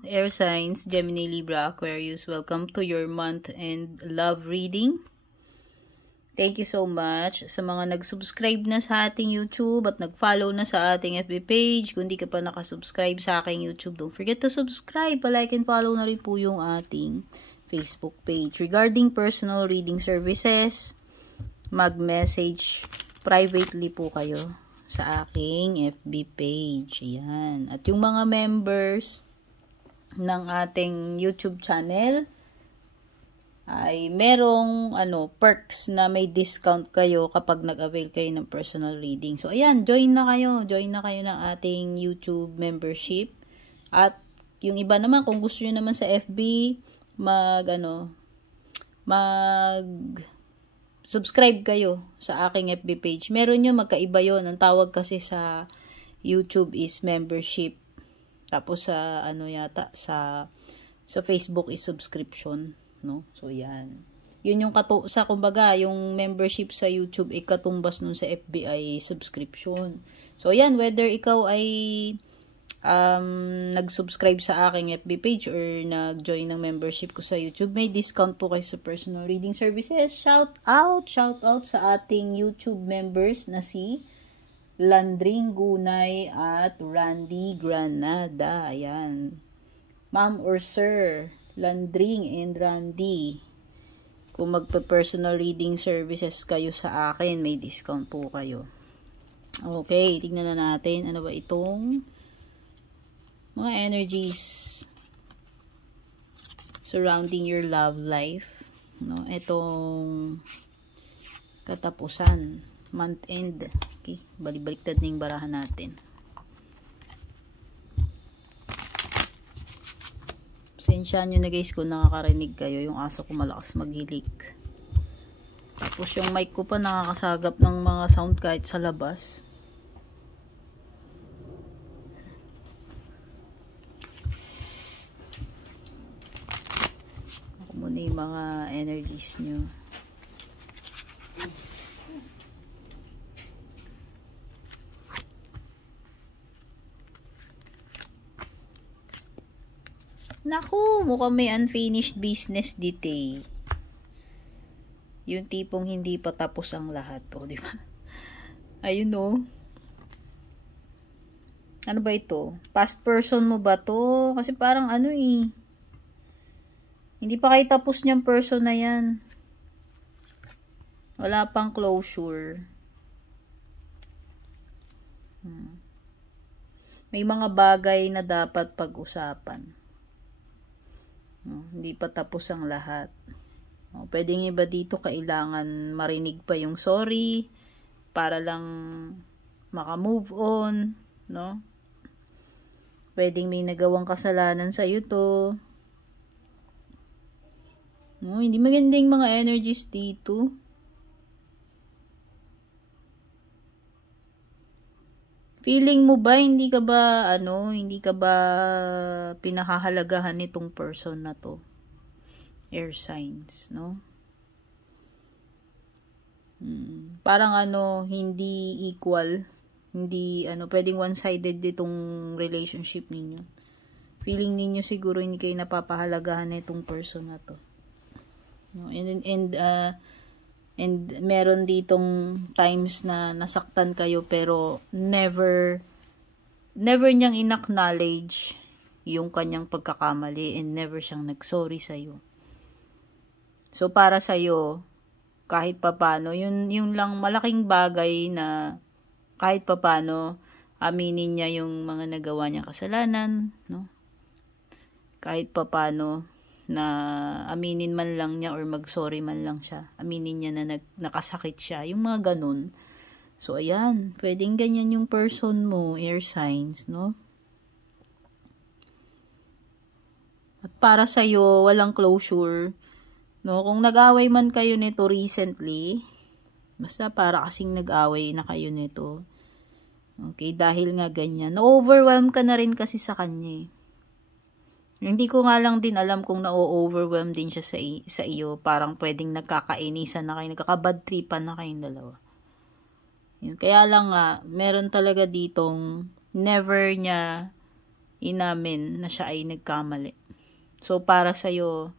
Air signs, Gemini, Libra, Aquarius. Welcome to your month and love reading. Thank you so much sa mga nag-subscribe na sa ating YouTube at nag-follow na sa ating FB page. Kung di ka pa nakasubscribe sa aking YouTube, don't forget to subscribe. Like and follow na rin po yung ating Facebook page. Regarding personal reading services, mag-message privately po kayo sa aking FB page. Ayan. At yung mga members ng ating YouTube channel ay merong perks na may discount kayo kapag nag-avail kayo ng personal reading. So ayan, join na kayo. Join na kayo ng ating YouTube membership. At yung iba naman, kung gusto niyo naman sa FB, subscribe kayo sa aking FB page. Meron yun, magkaiba yun. Ang tawag kasi sa YouTube is membership. Tapos sa sa Facebook is subscription, no? So yan. Yun yung kumbaga, yung membership sa YouTube ay katumbas nun sa FB ay subscription. So yan, whether ikaw ay nag-subscribe sa aking FB page or nag-join ng membership ko sa YouTube, may discount po kayo sa personal reading services. Shout out sa ating YouTube members na si Landring Gunay at Randy Granada. Ayan. Ma'am or Sir, Landring and Randy. Kung magpa-personal reading services kayo sa akin, may discount po kayo. Okay, tignan na natin. Ano ba itong mga energies surrounding your love life, no? Itong katapusan, month end. Okay, balik-baliktad na yung barahan natin. Pasensya nyo na guys kung nakakarinig kayo, yung aso ko malakas maghilik. Tapos yung mic ko pa nakakasagap ng mga sound kahit sa labas. Muna yung mga energies nyo. Naku, mukhang may unfinished business detail. Yung tipong hindi pa tapos ang lahat, di ba? Ayun, Ano ba ito? Past person mo ba to? Kasi parang hindi pa kayo tapos niyang person na yan. Wala pang closure. May mga bagay na dapat pag-usapan. Hindi pa tapos ang lahat. Pwedeng iba dito kailangan marinig pa yung sorry para lang maka-move on, no? Pwedeng may nagawang kasalanan sa iyo to. Hindi magandang mga energies dito. Feeling mo ba hindi ka ba pinahahalagahan nitong person na to? Air signs, no? Parang hindi equal, hindi pwedeng one-sided ditong relationship ninyo. Feeling ninyo siguro hindi kayo napapahalagahan nitong person na to. No, and meron ditong times na nasaktan kayo pero never niyang in-acknowledge yung kanyang pagkakamali and never siyang nag-sorry sa'yo. So para sa'yo, kahit papano, yun lang malaking bagay na kahit papano aminin niya yung mga nagawa niyang kasalanan, no? Kahit papano na aminin man lang niya or mag-sorry man lang siya. Aminin niya na nakasakit siya. Yung mga ganun. So, ayan. Pwedeng ganyan yung person mo, air signs, no? At para sa'yo, walang closure. No? Kung nag-away man kayo nito recently, basta para kasing nag-away na kayo nito. Okay, dahil nga ganyan. Na-overwhelm ka na rin kasi sa kanya. Hindi ko nga lang din alam kung na-overwhelm din siya sa iyo. Parang pwedeng nagkakainisan na kayo, nagkakabad tripan na kayong dalawa. Yun. Kaya lang nga, meron talaga ditong never niya inamin na siya ay nagkamali. So, para sa'yo,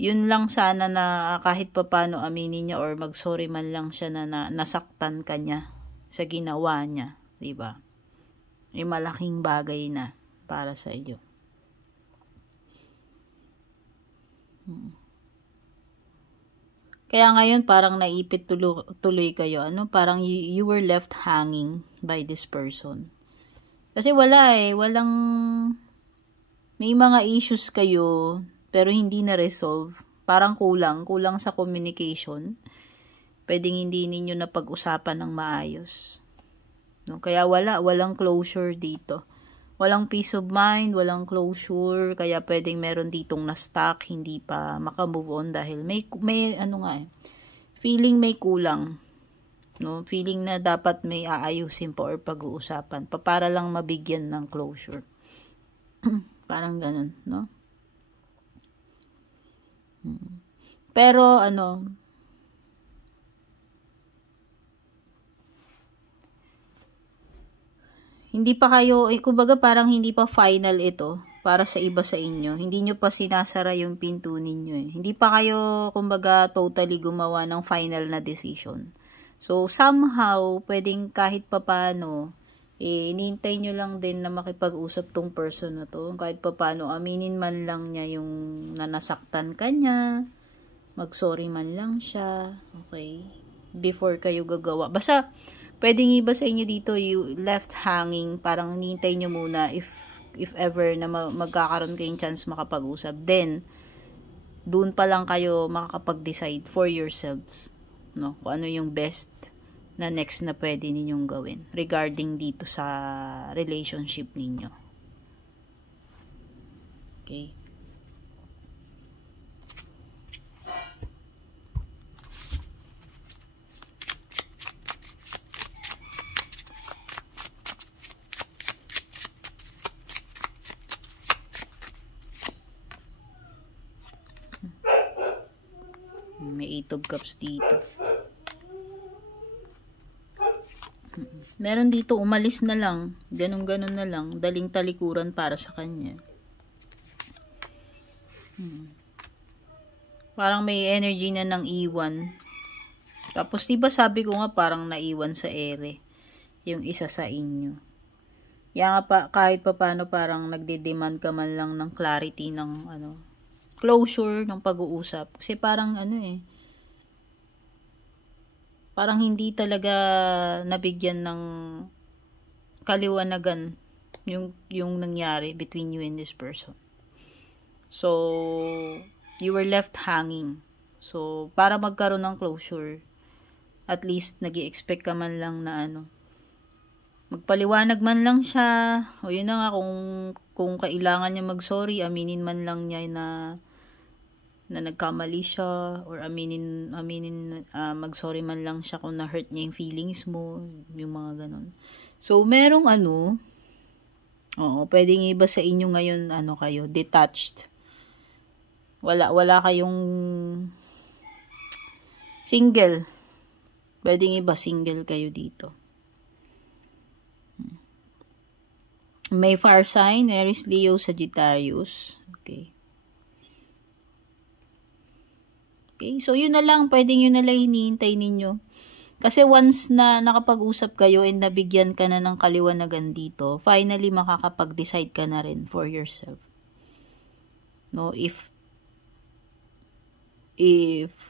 yun lang sana na kahit papano aminin niya or mag-sorry man lang siya na nasaktan ka niya sa ginawa niya, 'di ba? Ay malaking bagay na para sa iyo. Kaya ngayon parang naipit tuloy kayo, parang you were left hanging by this person. Kasi walang may mga issues kayo pero hindi na resolve. Parang kulang sa communication. Pwedeng hindi ninyo na pag-usapan ng maayos. No, kaya walang closure dito. Walang peace of mind, walang closure, kaya pwedeng meron ditong na-stuck, hindi pa maka-move on dahil may feeling may kulang. No, feeling na dapat may aayusin pa or pag-uusapan para lang mabigyan ng closure. Parang ganun, no? Pero hindi pa kayo, kumbaga parang hindi pa final ito para sa iba sa inyo. Hindi nyo pa sinasara yung pinto ninyo eh. Hindi pa kayo, kumbaga, totally gumawa ng final na decision. So, somehow, pwedeng kahit papano, inintay nyo lang din na makipag-usap tong person na to. Kahit papano, aminin man lang niya yung nanasaktan ka niya, mag-sorry man lang siya, okay? Before kayo gagawa. Basta, pwedeng iba sa inyo dito, you left hanging, parang hinihintay nyo muna if ever na magkakaroon kayong chance makapag-usap. Then, doon pa lang kayo makakapag-decide for yourselves, no? Kung ano yung best na next na pwede ninyong gawin regarding dito sa relationship ninyo. Okay? May 8 of cups dito. Meron dito umalis na lang. Ganun-ganun na lang. Daling talikuran para sa kanya. Parang may energy na ng iwan. Tapos diba sabi ko nga parang naiwan sa ere. Yung isa sa inyo. Kaya nga kahit pa paano parang nagde-demand ka man lang ng clarity ng closure ng pag-uusap. Kasi parang parang hindi talaga nabigyan ng kaliwanagan yung nangyari between you and this person. So, you were left hanging. So, para magkaroon ng closure, at least nag-i-expect ka man lang na magpaliwanag man lang siya, o yun na nga, kung kailangan niya mag-sorry, aminin man lang niya na nagkamali siya, or mag-sorry man lang siya kung na-hurt niya yung feelings mo, yung mga ganun. So, merong pwedeng iba sa inyo ngayon, kayo, detached. Wala kayong single. Pwedeng iba, single kayo dito. May fire sign, Aries, Leo, Sagittarius. Okay. Okay, so yun na lang, pwedeng yun na lang hinihintay ninyo. Kasi once na nakapag-usap kayo and nabigyan ka na ng kaliwanagan dito, finally makakapag-decide ka na rin for yourself. No, if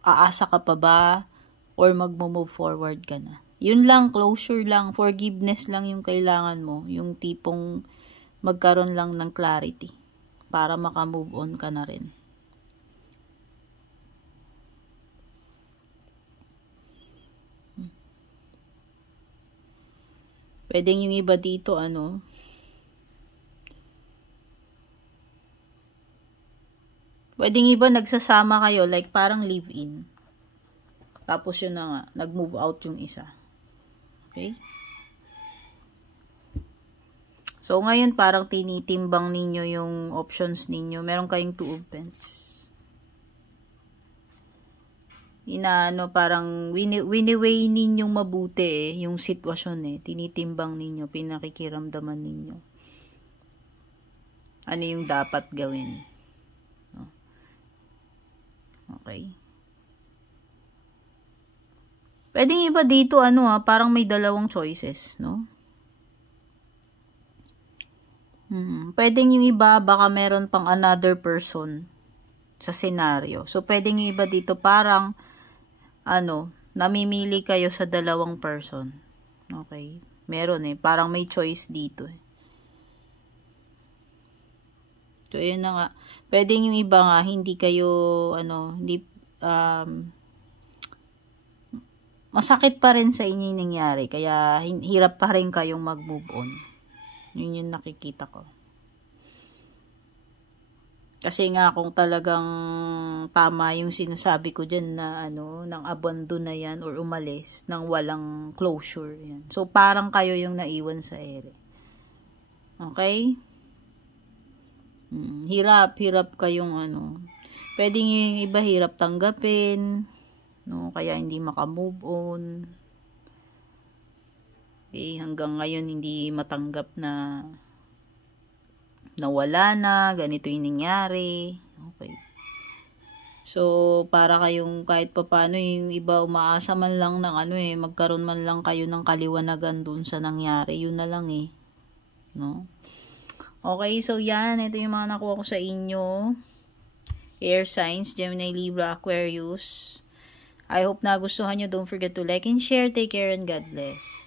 aasa ka pa ba or mag-move forward ka na. Yun lang, closure lang, forgiveness lang yung kailangan mo, yung tipong magkaroon lang ng clarity para maka-move on ka na rin. Pwedeng yung iba dito, pwedeng iba nagsasama kayo, like parang live-in. Tapos yun na nga, nag-move out yung isa. Okay? So, ngayon parang tinitimbang ninyo yung options ninyo. Meron kayong 2 of Pentacles. Parang wini-weigh ninyong mabuti yung sitwasyon Tinitimbang ninyo, pinakikiramdaman ninyo. ano yung dapat gawin. No? Okay. Pwedeng iba dito, parang may dalawang choices, no? Pwedeng yung iba, baka meron pang another person sa senaryo. So, pwedeng yung iba dito, parang, namimili kayo sa dalawang person. Okay? Meron parang may choice dito So, yun na nga. Pwedeng yung iba nga, hindi kayo, hindi, masakit pa rin sa inyo yung nangyari. Kaya, hirap pa rin kayong mag-move on. Yun yung nakikita ko. Kasi nga, kung talagang tama yung sinasabi ko dyan na, nang abandon na yan or umalis, nang walang closure. Yan. So, parang kayo yung naiwan sa ere. Okay? Hirap kayong, pwedeng yung iba hirap tanggapin, no? Kaya hindi makamove on. Hanggang ngayon hindi matanggap na nawala na, ganito yung nangyari. Okay. So, para kayong kahit papano yung iba umaasa man lang ng magkaroon man lang kayo ng kaliwanagan dun sa nangyari. Yun na lang No? Okay, so yan. Ito yung mga nakuha ko sa inyo. Air signs, Gemini, Libra, Aquarius. I hope nagustuhan nyo. Don't forget to like and share. Take care and God bless.